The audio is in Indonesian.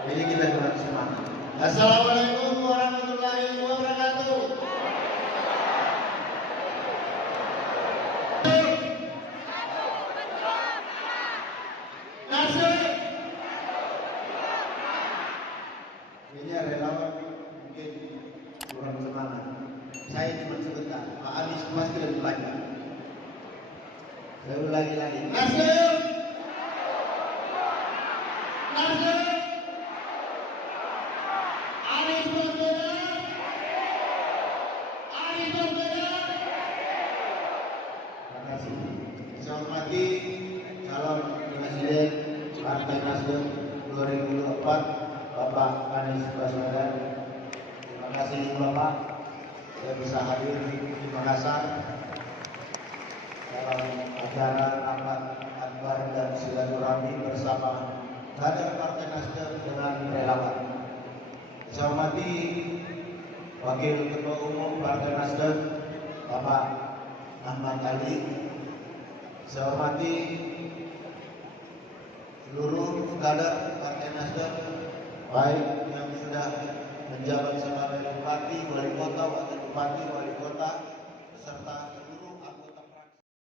Jadi kita kurang semangat. Assalamualaikum warahmatullahi wabarakatuh. Ini relawan mungkin kurang semangat. Saya cuma sebentar. Pak Anies pasti lebih banyak. Saya ulangi lagi. Nasdem, Nasdem, Anies Baswedan, Anies Baswedan. Terima kasih. Saya hormati calon presiden Partai Nasdem 2024 Bapak Anies Baswedan. Terima kasih Bapak, saya bisa hadir di Makassar dalam acara rapat akbar dan silaturahmi bersama kader Partai Nasdem dengan relawan. Saya hormati Wakil Ketua Umum Partai Nasdem Bapak Ahmad Ali. Saya hormati seluruh kader Partai Nasdem, baik yang sudah menjabat sebagai bupati, wali kota, wakil bupati, wali kota, beserta